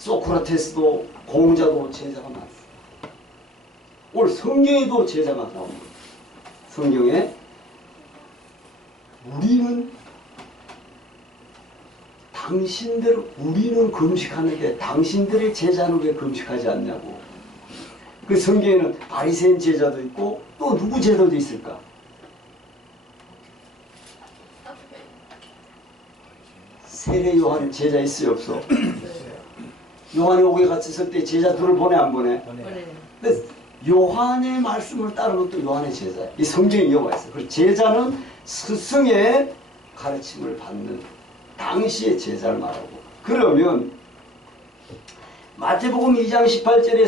소크라테스도 공자도 제자가 많습니다. 오늘 성경에도 제자가 나옵니다. 성경에 우리는 금식하는데 당신들의 제자는 왜 금식하지 않냐고. 그 성경에는 바리새인 제자도 있고 또 누구 제자도 있을까? 세례 요한 제자 있어요 없어? 요한이 옥에 갇혔을 때 제자 둘을 보내 안 보내? 근데 요한의 말씀을 따르는 것도 요한의 제자야. 이 성경에 이어가 있어요. 그래서 제자는 스승의 가르침을 받는 당시의 제자를 말하고, 그러면 마태복음 2장 18절에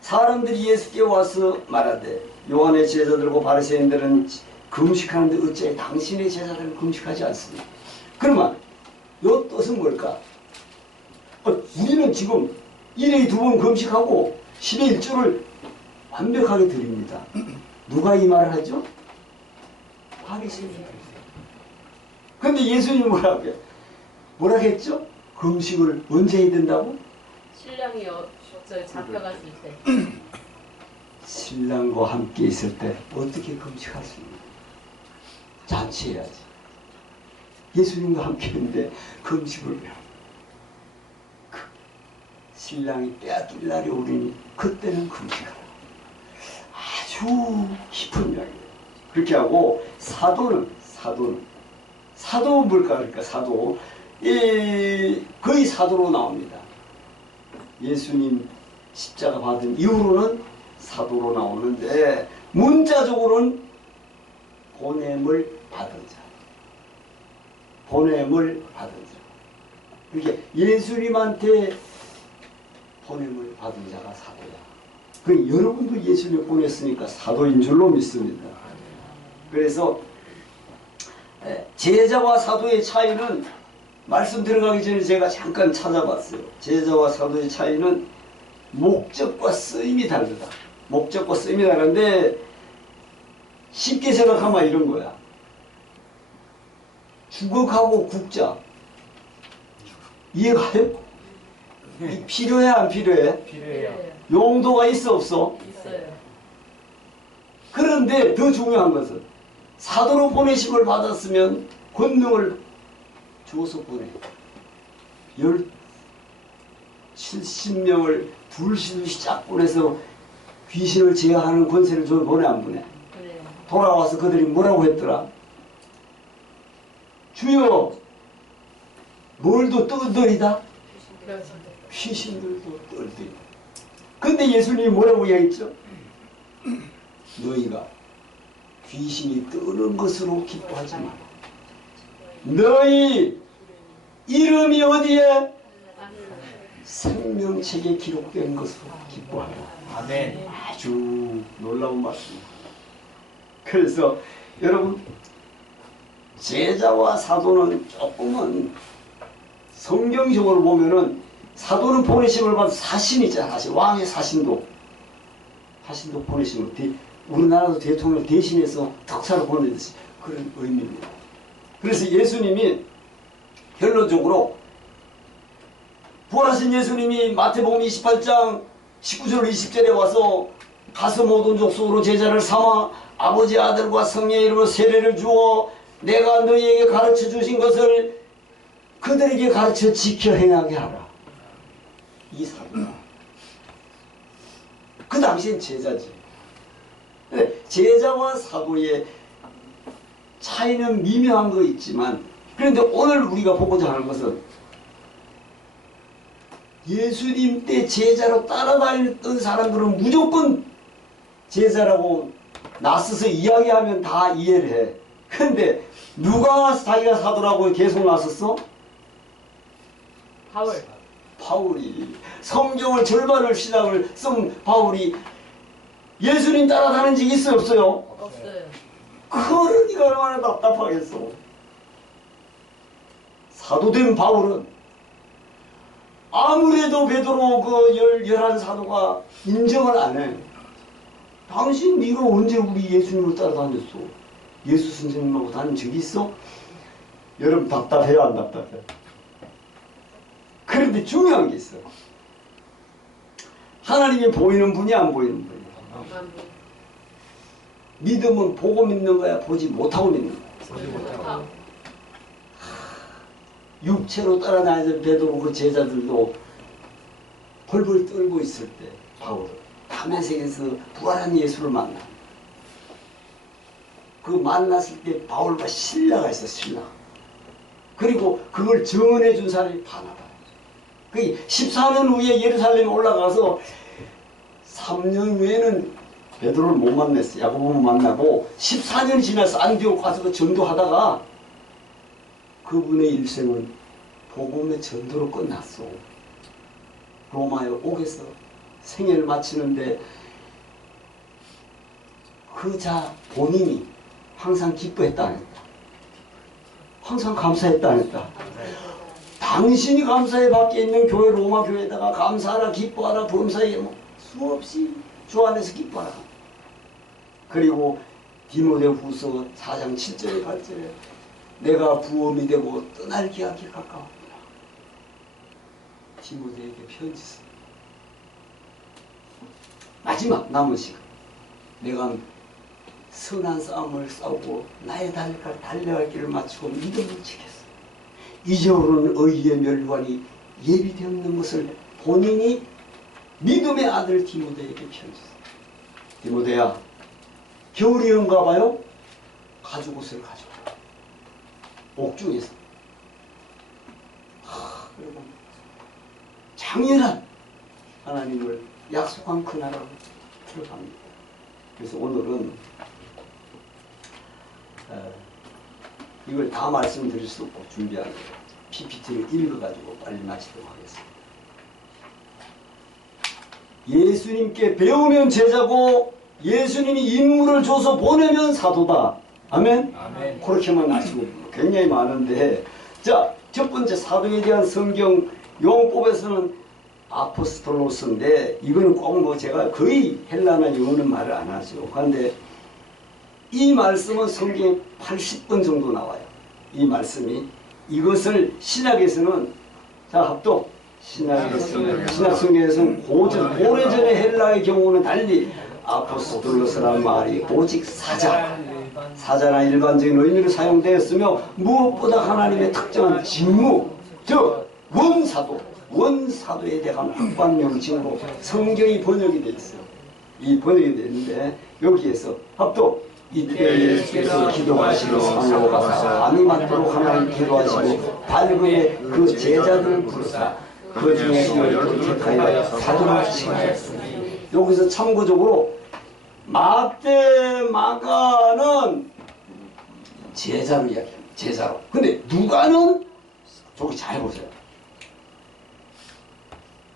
사람들이 예수께 와서 말하되 요한의 제자들과 바리새인들은 금식하는데 어찌 당신의 제자들은 금식하지 않습니까? 그러면 이 뜻은 뭘까? 우리는 지금 1회 2번 금식하고 10의 1조를 완벽하게 드립니다. 누가 이 말을 하죠? 바리새인들. 근데 예수님이 뭐라 했죠? 금식을 언제 해야 된다고? 신랑이 잡혀갔을 때. 신랑과 함께 있을 때 어떻게 금식할 수 있냐? 잔치해야지. 예수님과 함께 있는데 금식을 왜? 신랑이 빼앗길 날이 오리니 그때는 금식하라. 아주 깊은 이야기예요. 그렇게 하고 사도는 뭘까? 그러니까 사도 거의 사도로 나옵니다. 예수님 십자가 받은 이후로는 사도로 나오는데 문자적으로는 보냄을 받은 자. 그러니까 예수님한테 보냄을 받은 자가 사도야. 그 여러분도 예수님 보냈으니까 사도인 줄로 믿습니다. 그래서 제자와 사도의 차이는 말씀 들어가기 전에 제가 잠깐 찾아봤어요. 제자와 사도의 차이는 목적과 쓰임이 다르다. 목적과 쓰임이 다른데 쉽게 생각하면 이런 거야. 주걱하고 국자 이해가요? 필요해 안 필요해? 필요해요. 용도가 있어 없어? 있어요. 그런데 더 중요한 것은 사도로 보내심을 받았으면 권능을 주어서 보내. 70명을 둘씩 쫙 보내서 귀신을 제어하는 권세를 줘 보내 안 보내? 그래요. 돌아와서 그들이 뭐라고 했더라? 주여 뭘도 떠들이다? 귀신들도 떨리다. 근데 예수님이 뭐라고 이야기했죠? 너희가 귀신이 뜨는 것으로 기뻐하지 마. 너희 이름이 어디에? 생명책에 기록된 것으로 기뻐하라. 아멘. 아주 놀라운 말씀입니다. 그래서 여러분 제자와 사도는 조금은 성경적으로 보면은 사도는 보내심을 받은 사신이잖아. 사신. 왕의 사신도 보내심을 우리나라도 대통령을 대신해서 특사로 보내듯이 그런 의미입니다. 그래서 예수님이 결론적으로 부활하신 예수님이 마태복음 28장 19절 20절에 와서 가서 모든 족속으로 제자를 삼아 아버지 아들과 성령의 이름으로 세례를 주어 내가 너희에게 가르쳐 주신 것을 그들에게 가르쳐 지켜 행하게 하라. 이 사도다. 그 당시엔 제자지. 근데 제자와 사도의 차이는 미묘한 거 있지만, 그런데 오늘 우리가 보고자 하는 것은 예수님 때 제자로 따라다녔던 사람들은 무조건 제자라고 나서서 이야기하면 다 이해를 해. 근데 누가 자기가 사도라고 계속 나섰어? 바울이. 성경을 절반을 신학을 쓴 바울이 예수님 따라다닌 적이 있어요 없어요? 없어요. 그러니까 얼마나 답답하겠어. 사도된 바울은 아무래도 베드로 그 11사도가 인정을 안 해. 당신 네가 언제 우리 예수님을 따라다녔어? 예수 선생님하고 다닌 적이 있어? 여러분 답답해요 안 답답해? 그런데 중요한 게 있어. 하나님이 보이는 분이 안 보이는 분이야. 믿음은 보고 믿는 거야, 보지 못하고 믿는 거야. 육체로 따라다니던 베드로 그 제자들도 벌벌 떨고 있을 때 바울은 다메섹에서 부활한 예수를 만나. 그 만났을 때 바울과 신라가 있어, 신라. 그리고 그걸 증언해 준 사람이 바나바. 그 14년 후에 예루살렘에 올라가서 3년 후에는 베드로를 못 만났어. 야고보를 만나고 14년이 지나서 안디옥 가서 그 전도하다가 그분의 일생은 복음의 전도로 끝났어. 로마에 옥에서 생애를 마치는데 그 자 본인이 항상 기뻐했다 안 했다. 항상 감사했다 안 했다. 당신이 감사에 밖에 있는 교회 로마 교회에다가 감사하라 기뻐하라 범사에 뭐 수없이 주 안에서 기뻐하라. 그리고 디모데후서 4장 7절에 8절에 내가 부엄이 되고 떠날 기약이 가까웠다. 디모데에게 편지 써. 마지막 남은 시간 내가 선한 싸움을 싸우고 나의 달려갈 길을 마치고 믿음을 지켰어. 이제로는 의의 멸관이 예비되었는 것을 본인이 믿음의 아들 디모데에게 편지 써. 디모데야, 겨울이었는가 봐요? 가죽옷을 가져와. 옥중에서. 그리고 장렬한 하나님을 약속한 그 나라로 들어갑니다. 그래서 오늘은 이걸 다 말씀드릴 수 없고 준비한 PPT를 읽어가지고 빨리 마치도록 하겠습니다. 예수님께 배우면 제자고 예수님이 임무를 줘서 보내면 사도다. 아멘? 아멘. 그렇게만 아시고 굉장히 많은데, 자, 첫 번째 사도에 대한 성경 용법에서는 아포스톨로스인데 이거는 꼭 뭐 제가 거의 헬라나 영어는 말을 안 하죠. 그런데 이 말씀은 성경에 80번 정도 나와요. 이 말씀이. 이것을 신약에서는, 자, 합독. 신약에서는, 신약 성경에서는 오래전에 헬라의 경우는 달리 아포스톨로스라는 말이 오직 사자나 일반적인 의미로 사용되었으며 무엇보다 하나님의 특정한 직무, 즉 원사도에 대한 확고한 명칭으로 성경이 번역이 되어 있어요. 이 번역이 되는데 여기에서 합독. 이때 예수께서 기도하시고 상으로 가사 밤이 맞도록 하나님 기도하시고 밝음에 그 제자들을 부르사 그 중에 열두 택하여 사도로 칭하였습니다. 여기서 참고적으로 마태, 마가는 제자로 이야기합니다. 제자로. 근데 누가는 저기 잘 보세요.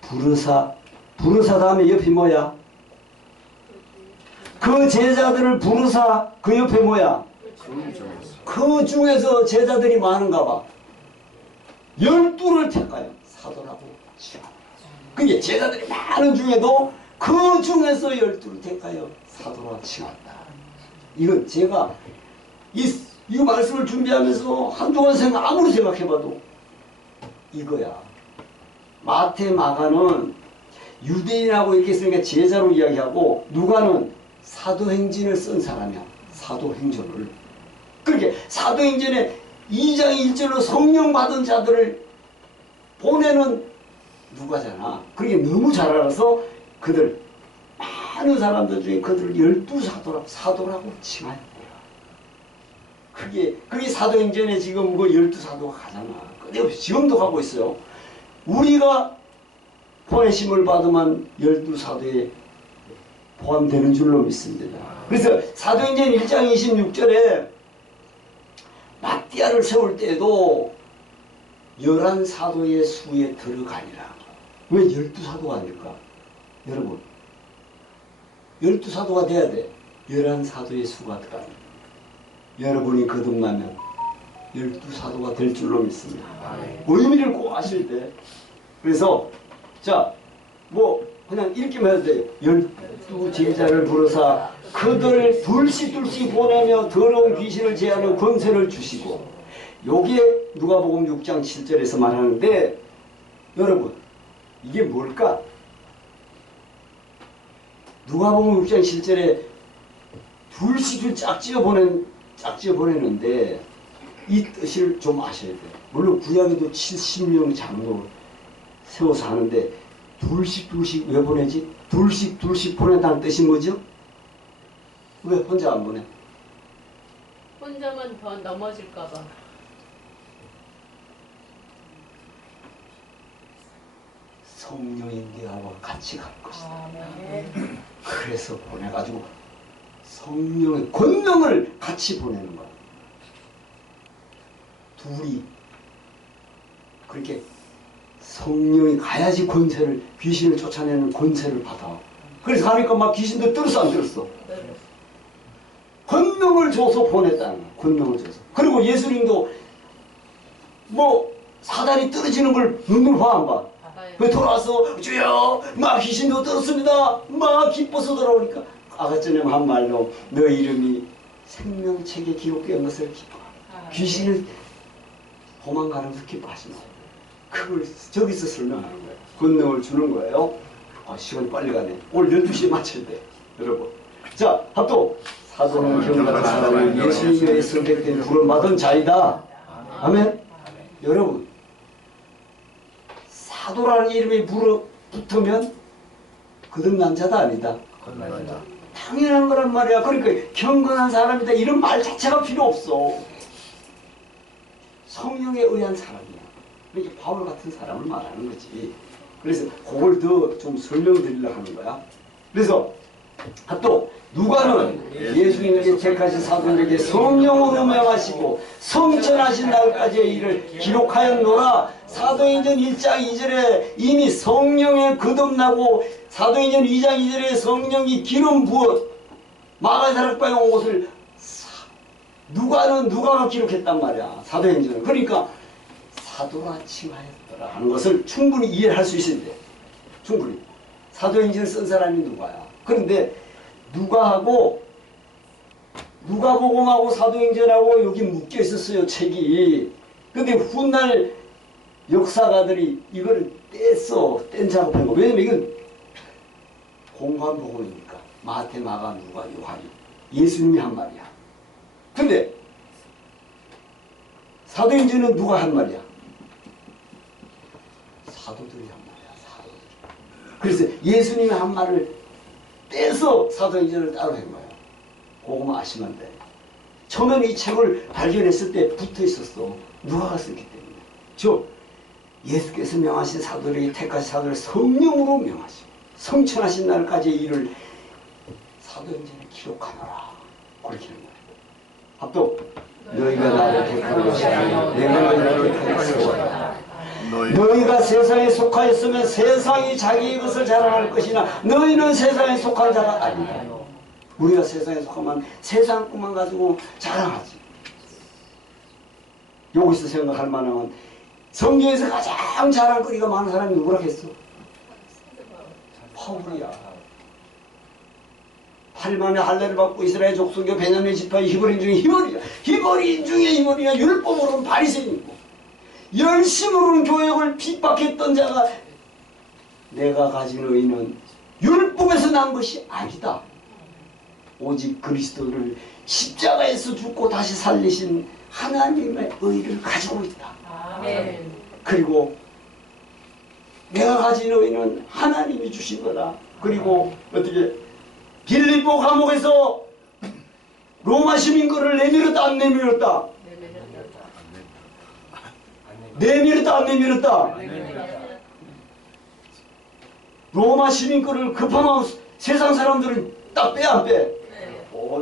부르사 다음에 옆이 뭐야? 그 제자들을 부르사 그 옆에 뭐야? 그 중에서 제자들이 많은가 봐. 12를 택하여 사도라고 칭합니다. 그게 제자들이 많은 중에도 그 중에서 12를 택하여 사도라고 칭한다. 이건 제가 이 말씀을 준비하면서 한동안 아무리 생각해봐도 이거야. 마태, 마가는 유대인하고 이렇게 쓰니까 제자로 이야기하고, 누가는 사도행전을 쓴 사람이야. 사도행전을. 그렇게 사도행전에 2장 1절로 성령 받은 자들을 보내는 누가잖아. 그게 너무 잘 알아서 그들 많은 사람들 중에 그들을 12사도라고 칭하는 거야. 그게 사도행전에 지금 그 12사도가 가잖아. 근데 지금도 가고 있어요. 우리가 보내심을 받으면 12사도에 포함되는 줄로 믿습니다. 그래서 사도행전 1장 26절에 마띠아를 세울 때에도 11사도의 수에 들어가니라. 왜 12사도가 아닐까? 여러분, 12사도가 돼야 돼. 11사도의 수가 들어가니. 여러분이 거듭나면 12사도가 될 줄로 믿습니다. 의미를 꼭 아실 때. 그래서 자, 뭐 그냥 읽기만 해도 돼요. 12제자를 부르사 그들 둘씩 보내며 더러운 귀신을 제하는 권세를 주시고, 요게 누가복음 6장 7절에서 말하는데, 여러분, 이게 뭘까? 누가복음 6장 7절에 둘씩을 짝지어 보내는데 이 뜻을 좀 아셔야 돼요. 물론 구약에도 70명 장로 세워서 하는데 둘씩 왜 보내지? 둘씩 보낸다는 뜻이 뭐죠? 왜 혼자 안 보내? 혼자만 더 넘어질까봐. 성령인 게하고 같이 갈 것이다. 아멘. 그래서 보내가지고 성령의 권능을 같이 보내는 거야. 둘이 그렇게 성령이 가야지 권세를, 귀신을 쫓아내는 권세를 받아. 그래서 하니까 막 귀신들 들었어 안 들었어? 네. 권능을 줘서 보냈다는 거야. 권능을 줘서. 그리고 예수님도 뭐 사단이 떨어지는 걸 눈으로 봐 안 봐? 그 돌아와서 주여 막 귀신도 들었습니다. 막 기뻐서 돌아오니까 아까 전에 한 말로 너 이름이 생명책에 기록된 것을 기뻐. 귀신을 도망가는 것을 기뻐하시나. 그걸 저기서 설명하는 거예요. 권능을 주는 거예요. 시간이 빨리 가네. 오늘 12시에 맞춰야 돼. 여러분. 자, 합독. 사도는 경건한 사람을 예수님의 선택된 부름받은 자이다. 아멘. 여러분. 사도라는 이름이 붙으면 거듭난 자다 아니다. 당연한 거란 말이야. 그러니까 경건한 사람이다 이런 말 자체가 필요 없어. 성령에 의한 사람이야. 이게 바울 같은 사람을 말하는 거지. 그래서 그걸 더 좀 설명드리려고 하는 거야. 그래서 또 누가는 예수님에게 택하신 사도들에게 성령으로 명하시고 성천하신 날까지의 일을 기록하였노라. 사도행전 1장 2절에 이미 성령에 거듭나고 사도행전 2장 2절에 성령이 기름 부어 마가다락방에 온 것을 누가가 기록했단 말이야. 사도행전은. 그러니까 사도라 칭하였더라 하는 것을 충분히 이해할 수 있어야 돼. 충분히. 사도행전을 쓴 사람이 누가야. 그런데 누가복음하고 사도행전하고 여기 묶여 있었어요. 책이. 근데 훗날 역사가들이 이걸 뗀 작업한 거. 왜냐면 이건 공관복음이니까. 마태, 마가, 누가, 요한이 예수님이 한 말이야. 근데 사도행전은 누가 한 말이야? 사도들이 한 말이야. 사도들. 그래서 예수님이 한 말을 떼서 사도행전을 따로 한 거예요. 그거만 아시면 돼. 처음에 이 책을 발견했을 때 붙어 있었어. 누가가 썼기 때문에. 예수께서 명하신 사도들에게 택하신 사도를 성령으로 명하시고 성천하신 날까지의 일을 사도행전에 기록하노라. 그렇게 하는 거예요. 합독. 너희가 나를 택한 것이 아니요 내가 너희를 택하였으나 너희가 세상에 속하였으면 세상이 자기의 것을 자랑할 것이나 너희는 세상에 속한 자가 아니다. 우리가 세상에 속하면 세상 것만 가지고 자랑하지. 여기서 생각할 만하면 성경에서 가장 자랑거리가 많은 사람이 누구라 했어? 바울이야. 8만의 할례를 받고 이스라엘 족속의 베냐민 지파의 히브리인 중에 히브리야. 율법으로는 바리새인이고 열심으로는 교역을 핍박했던 자가 내가 가진 의는 율법에서 난 것이 아니다. 오직 그리스도를 십자가에서 죽고 다시 살리신 하나님의 의를 가지고 있다. 아멘. 그리고 내가 가진 의는 하나님이 주신 거다. 그리고 어떻게 빌립보 감옥에서 로마 시민권을 내밀었다 안 내밀었다? 내밀었다 안 내밀었다? 로마 시민권을 급하면 세상 사람들은 딱 빼 안 빼?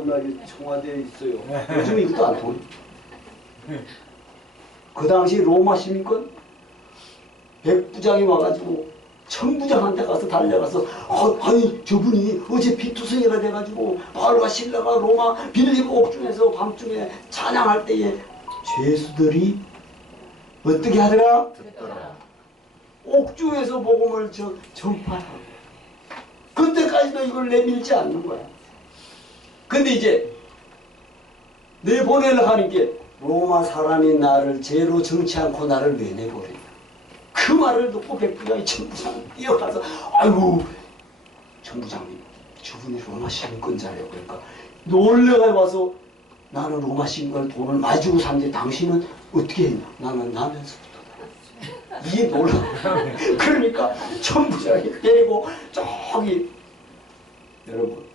나 청와대에 있어요. 요즘 이것도 안 통해. 그 당시 로마 시민권 100부장이 와가지고 1000부장한테 가서 달려가서 아니 저분이 어제 피투성이가 돼가지고 바울과 실라가 로마 빌립보 옥중에서 밤중에 찬양할 때에 죄수들이 어떻게 하더라? 옥중에서 복음을 전파하고 그때까지도 이걸 내밀지 않는 거야. 근데 이제 내보내려고 하니까 로마 사람이 나를 죄로 정치 않고 나를 왜 내보내냐. 그 말을 듣고 백부장이 천부장을 뛰어가서 아이고 천부장님 저분이 로마 시민권자래요. 그러니까 놀래가 와서 나는 로마 시민권 돈을 많이 주고 산데 당신은 어떻게 했냐. 나는 나면서부터 이게 놀라. 그러니까 천부장이 데리고 저기 여러분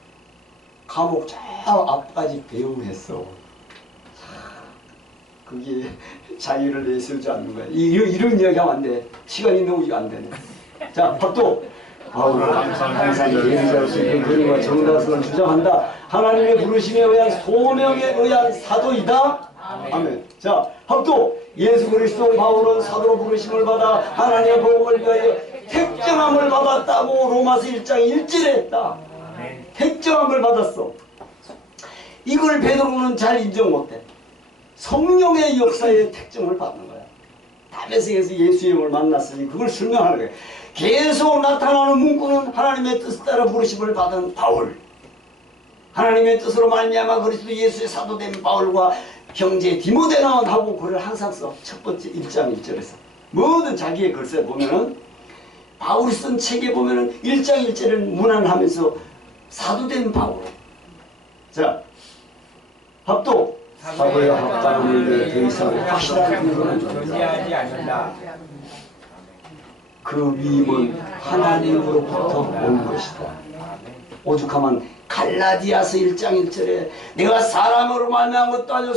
감옥 저 앞까지 배웅했어. 그게 자기를 내세우지 않는 거야. 이런 이야기 하면 안 돼. 시간이 너무 안 되네. 자, 박도. 항상 예리자로서 근거와 정당성을 주장한다. 하나님의 부르심에 의한 소명에 의한 사도이다. 아멘. 자, 박도. 예수 그리스도 바울은 사도로 부르심을 받아 하나님의 복음을 위하여 택정함을 받았다고 로마서 1장 1절에 했다. 택정함을 받았어. 이걸 베드로는 잘 인정 못해. 성령의 역사의 택정을 받는 거야. 다메섹에서 예수의 영을 만났으니 그걸 설명하는 거야. 계속 나타나는 문구는 하나님의 뜻을 따라 부르심을 받은 바울, 하나님의 뜻으로 말미암아 그리스도 예수의 사도된 바울과 형제 디모데나온 하고 그를 항상 써. 첫 번째 1장 1절에서 뭐든 자기의 글쎄 보면은 바울이 쓴 책에 보면은 1장 1절을 문안하면서 사도된 바울. 자, 합도 사도의 합당함을 더 이상 확실한 근거는 존재하지 않는다. 그 위임은 하나님으로부터 온 것이다. 오죽하면 갈라디아서 1장 1절에 내가 사람으로 말미암은 것도 아니고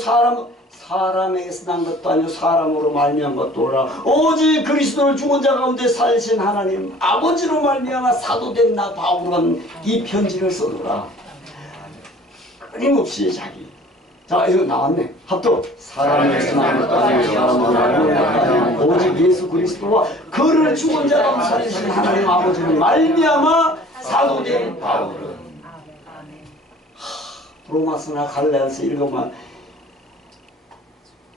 사람에게서 난 것도 아니고 사람으로 말미암은 것도 아니라 오직 그리스도를 죽은 자 가운데 살신 하나님 아버지로 말미암아 사도된 나 바울은 이 편지를 써노라. 끊임없이 자기. 자, 이거 나왔네. 합도. 사람에게서 난 것도 아니고 사람으로 말미암은 것도 아니고 오직 예수 그리스도와 그를 죽은 자 가운데 살신 하나님 아버지로 말미암아 사도된 바울은 로마서나 갈라디아서 읽으면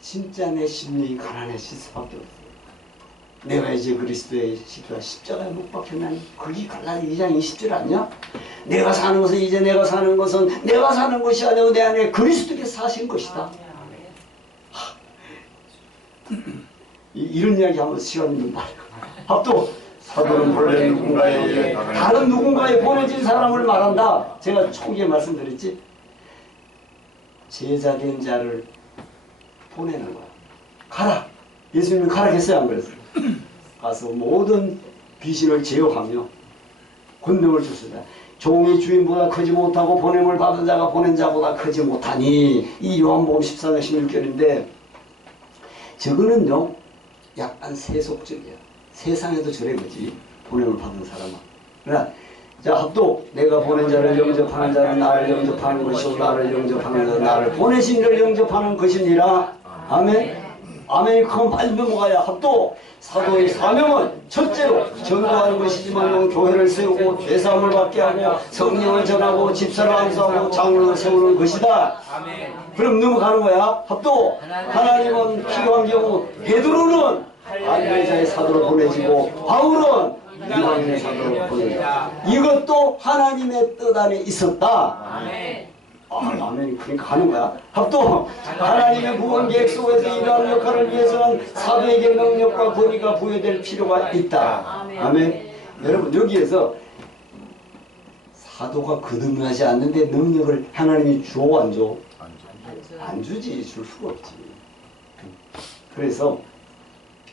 진짜 내 심령이 가난해질 수밖에 없어요. 내가 이제 그리스도의 십자가에 못 박혔나니 그게 갈라디아 2장 20절 아니야? 내가 사는 것은 이제 내가 사는 것이 아니고 내 안에 그리스도께서 사신 것이다. 이런 이야기 하면 시간 있는 말이야. 합도 사도는 본래 누군가에게 다른 누군가에 보내진 사람을 말한다. 제가 초기에 말씀드렸지. 제자된 자를 보내는 거야. 가라. 예수님은 가라 했어요, 안 그랬어요? 가서 모든 귀신을 제어하며 권능을 줬습니다. 종이 주인보다 크지 못하고 보냄을 받은 자가 보낸 자보다 크지 못하니 이 요한복음 14장 16절인데 저거는요 약간 세속적이야. 세상에도 저래 그지 보냄을 받은 사람은. 그러나 자, 합도 내가 보낸 자를 영접하는 자는 나를 영접하는 것이고 나를 영접하는 자는 나를 보내신 이를 영접하는 것이니라. 아멘. 아멘이 그건 빨리 넘어가야. 합도 사도의 사명은 첫째로 전도하는 것이지만 교회를 세우고 죄사함을 받게 하고 성령을 전하고 집사를 안수하고 장로를 세우는 것이다. 그럼 넘어가는 거야. 합도 하나님은 필요한 경우 베드로는 안배자의 사도로 보내지고 바울은 이방인의 사도로 보내지고 이것도 하나님의 뜻 안에 있었다. 아멘이 그러니까 하는 거야. 합도 하나님의 구원 계획 속에서 이러한 역할을 위해서는 사도에게 능력과 권위가 부여될 필요가 있다. 아멘. 여러분 여기에서 사도가 거듭나지 않는데 능력을 하나님이 줘 안 줘? 안 주지. 줄 수가 없지. 그래서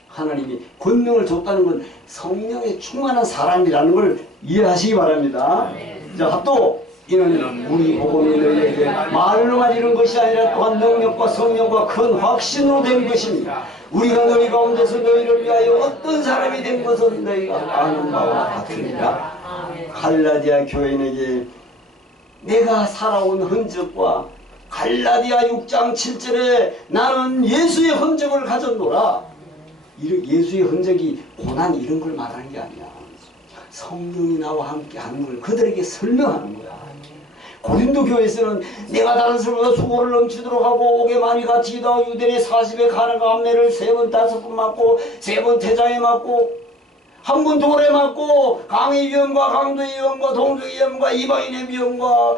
하나님이 권능을 줬다는 건 성령에 충만한 사람이라는 걸 이해하시기 바랍니다. 자, 합도 이는 우리 복음이 너희에게 말로만 이룬 것이 아니라 또한 능력과 성령과 큰 확신으로 된 것입니다. 우리가 너희 가운데서 너희를 위하여 어떤 사람이 된 것은 너희가 아는 바와 같으니라. 갈라디아 교인에게 내가 살아온 흔적과 갈라디아 6장 7절에 나는 예수의 흔적을 가졌노라. 예수의 흔적이 고난 이런 걸 말하는 게 아니야. 성령이 나와 함께 하는 걸 그들에게 설명하는 거야. 고린도 교회에서는 내가 다른 사람보다 수고를 넘치도록 하고 옥에 많이 갇히다 유대인의 40에 가는 감매를 3번 5번 맞고 3번 태장에 맞고 1번 돌에 맞고 강의 위험과 강도의 위험과 동족의 위험과 이방인의 위험과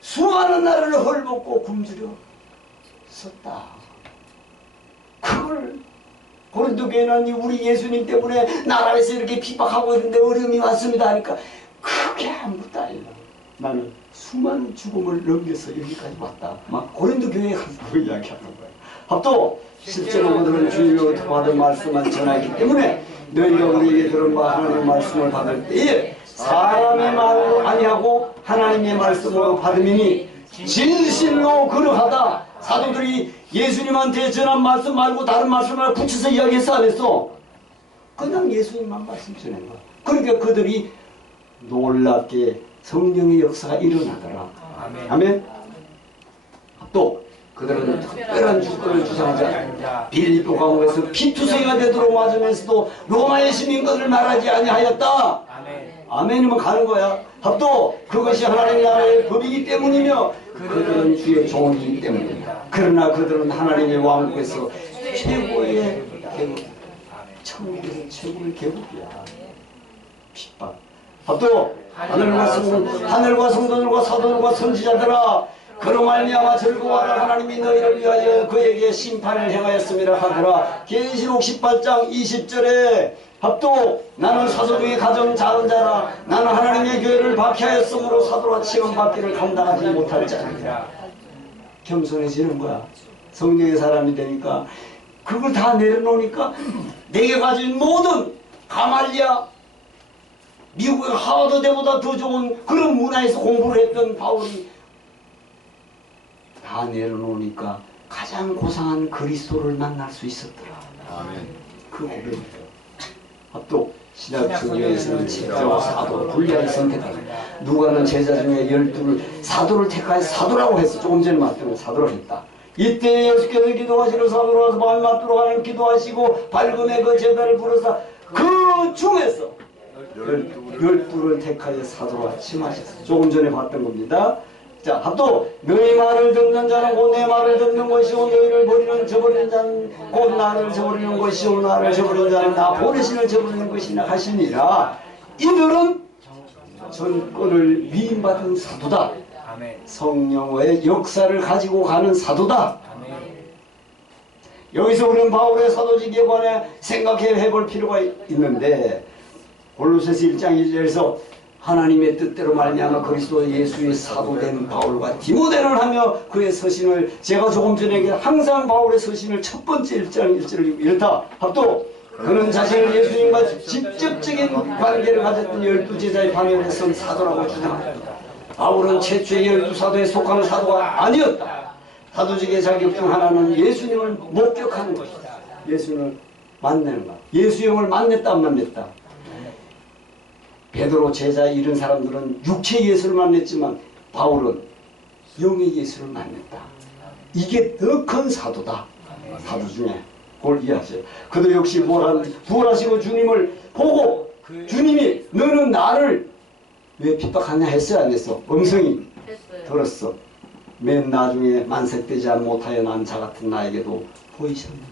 수많은 나라를 헐벗고 굶주려 썼다. 그걸 고린도 교회는 우리 예수님 때문에 나라에서 이렇게 핍박하고 있는데 어려움이 왔습니다 하니까 그게 아무것도 아니라 나는 수많은 죽음을 넘겨서 여기까지 왔다. 막 고린도 교회에 가서 그 이야기하는 거예요. 합도 실제로 그들은 주님으로부터 받은 말씀만 전하기 때문에 너희가 우리에게 들은 바 하나님의 말씀을 받을 때에 사람의 말로 아니하고 하나님의 말씀으로 받으니 진실로 그러하다. 사도들이 예수님한테 전한 말씀 말고 다른 말씀을 붙여서 이야기했어 안 했어? 그냥 예수님만 말씀 전한 거야. 그러니까 그들이 놀랍게 성령의 역사가 일어나더라. 아멘. 또 그들은 특별한 주권을 주장하지 않는다. 빌립보 감옥에서 피투성이가 되도록 맞으면서도 로마의 시민권을 말하지 아니하였다. 아멘이면 가는 거야. 합도 그것이 하나님 나라의 법이기 때문이며 그들은 주의 종이기 때문이다. 그러나 그들은 하나님의 왕국에서 최고의 계급, 천국의 최고의 계급이야. 핍박. 합도 하늘과 성도들과 사도들과 선지자들아 그로 말미암아 즐거워하라. 하나님이 너희를 위하여 그에게 심판을 행하였음이라 하더라. 계시록 18장 20절에 합도 나는 사도 중에 가장 작은 자라. 나는 하나님의 교회를 박해하였으므로 사도라 취급받기를 감당하지 못할 자니라. 겸손해지는 거야. 성령의 사람이 되니까 그걸 다 내려놓으니까 내게 가진 모든 가말리아 미국의 하버드대보다 더 좋은 그런 문화에서 공부를 했던 바울이 다 내려놓으니까 가장 고상한 그리스도를 만날 수 있었더라. 아멘. 그 고백이에요. 또 신약 성경에서는 제자와 사도 분리하게 선택하는 누가는 제자 중에 12를 사도를 택하여 사도라고 했어. 조금 전에 말했던 사도를 했다. 이때 예수께서 기도하시러 산으로 와서 마음 맞도록 하나님 기도하시고 밝음에 그 제자를 부르사 그 중에서 12를 택하여 사도로 칭하셨어. 조금 전에 봤던 겁니다. 자, 또 너희 말을 듣는 자는 곧 내 말을 듣는 것이요 너희를 버리는 저버리는 자는 곧 나를 저버리는 것이요 나를 저버리는 자는 나 보내신을 저버리는 것이나 하시니라. 이들은 전권을 위임받은 사도다. 성령의 역사를 가지고 가는 사도다. 여기서 우리는 바울의 사도직에 관해 생각해 볼 필요가 있는데 골로새서 1장 2절에서 하나님의 뜻대로 말미암아 그리스도 예수의 사도된 바울과 디모데를 하며 그의 서신을 제가 조금 전에 항상 바울의 서신을 첫 번째 1장 1절을 이렇다. 합도 그는 자신을 예수님과 직접적인 관계를 가졌던 12제자의 방향에 선 사도라고 주장합니다. 바울은 최초의 12사도에 속하는 사도가 아니었다. 사도직의 자격 중 하나는 예수님을 목격하는 것이다. 예수님을 만나는 것. 예수 형을 만났다 안 만났다. 베드로 제자 이런 사람들은 육체의 예수를 만났지만 바울은 영의 예수를 만났다. 이게 더 큰 사도다. 사도 중에 그걸 이해하세요. 그도 역시 부활하시고 주님을 보고 주님이 너는 나를 왜 핍박하냐 했어요 안 했어? 음성이 들었어. 맨 나중에 만색되지 못하여 난 자 같은 나에게도 보이셨느니라.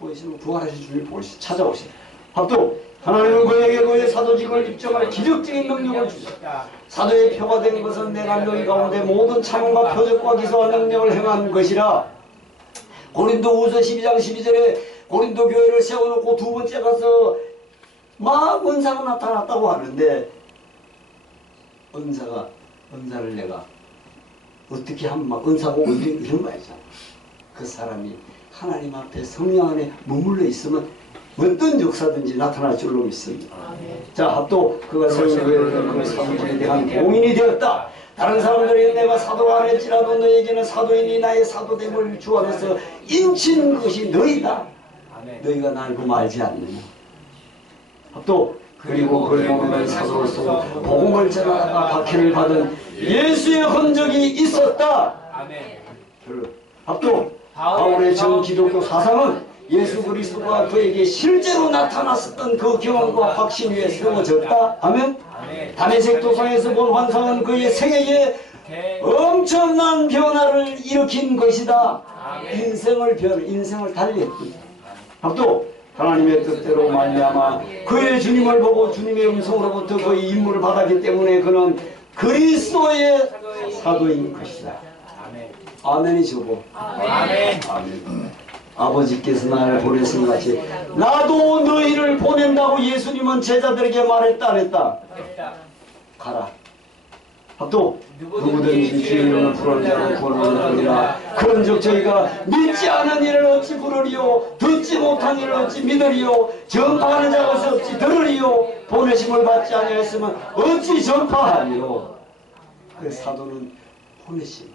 보이시면 부활하신 주님이 찾아오시다. 합도 하나님은 그에게 그의 사도직을 입증할 기적적인 능력을 주셨다. 사도의 표가 된 것은 내가 너희 가운데 모든 참음과 표적과 기사와 능력을 행한 것이라. 고린도후서 12장 12절에 고린도 교회를 세워놓고 두 번째 가서 막 은사가 나타났다고 하는데 은사를 내가 어떻게 하면 막 은사가 오고 이런 거 아니잖아. 그 사람이 하나님 앞에 성령 안에 머물러 있으면 어떤 역사든지 나타날 줄로 믿습니다. 자, 또 그가 성령의 그 사도직에 대한 봉인이 되었다. 다른 사람들에게 내가 사도가 안 했지라도 너에게는 사도인이 나의 사도됨을 주 안에서 인친 것이 너희다. 너희가 날 그 알지 않느냐. 또 그리고 그 몸의 사도로서 복음을 전하다가 박해를 받은 예수의 흔적이 있었다. 또 바울의 전 기독교 사상은 예수 그리스도가 그에게 실제로 나타났었던 그 경험과 확신 위에 세워졌다 하면 다메섹 도상에서 본 환상은 그의 생애에 엄청난 변화를 일으킨 것이다. 인생을 달리했다. 또 하나님의 뜻대로 말미암아 그의 주님을 보고 주님의 음성으로부터 그의 임무를 받았기 때문에 그는 그리스도의 사도인 것이다. 아멘이 저고. 아멘. 아버지께서 나를 보내신 같이 나도 너희를 보낸다고 예수님은 제자들에게 말했다 안 했다? 가라. 또 누구든지 주의 이름을 부르는 자는 구원을 얻으리라. 그런즉 저희가 믿지 않은 이를 어찌 부르리요 듣지 못한 이를 어찌 믿으리요 전파하는 자가 어찌 들으리요 보내심을 받지 아니하였으면 어찌 전파하리요. 그 사도는 보내심,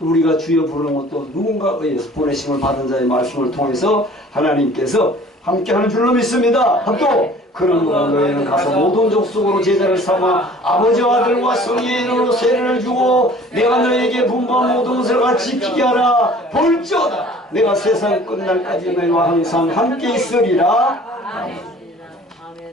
우리가 주여 부르는 것도 누군가에 의해서 보내심을 받은 자의 말씀을 통해서 하나님께서 함께하는 줄로 믿습니다. 또 그런 너희는 가서 모든 족속으로 제자를 삼아 아버지와 아들과 성령의 이름으로 세례를 주고 내가 너희에게 분부한 모든 것을 같이 지키게 하라. 볼지어다 내가 세상 끝날까지 너희와 항상 함께 있으리라.